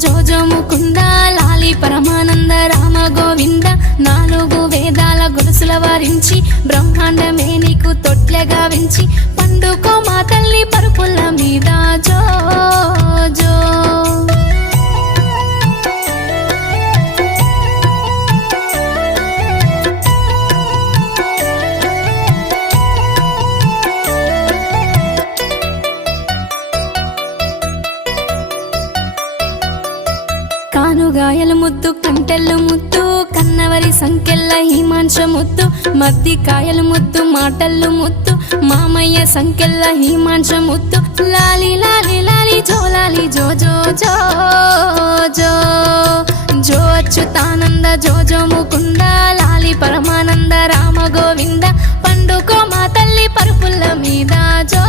జోజో ముకుంద లాలి పరమానంద రామ గోవింద నాలుగు వేదాల గొలుసుల వారించి బ్రహ్మాండమే నీకు తొట్లెగా వించి పండుకో మా తల్లి పరుపుల మీద జో జో కానుగాయలు ముద్దు కంటెళ్ళు ముద్దు కన్నవరి సంకెళ్ళ హిమాంశ ముద్దు మద్ది కాయలు ముద్దు మాటళ్ళు ముద్దు మామయ్య సంకెళ్ళ హిమాంశ ముద్దు లాలి లాలి లాలి జోలాలి జో జో జో జో జో అచ్యుతానంద జోజో ముకుంద లాలి పరమానంద రామ గోవింద పండుకో మా తల్లి పరుపుల మీద జో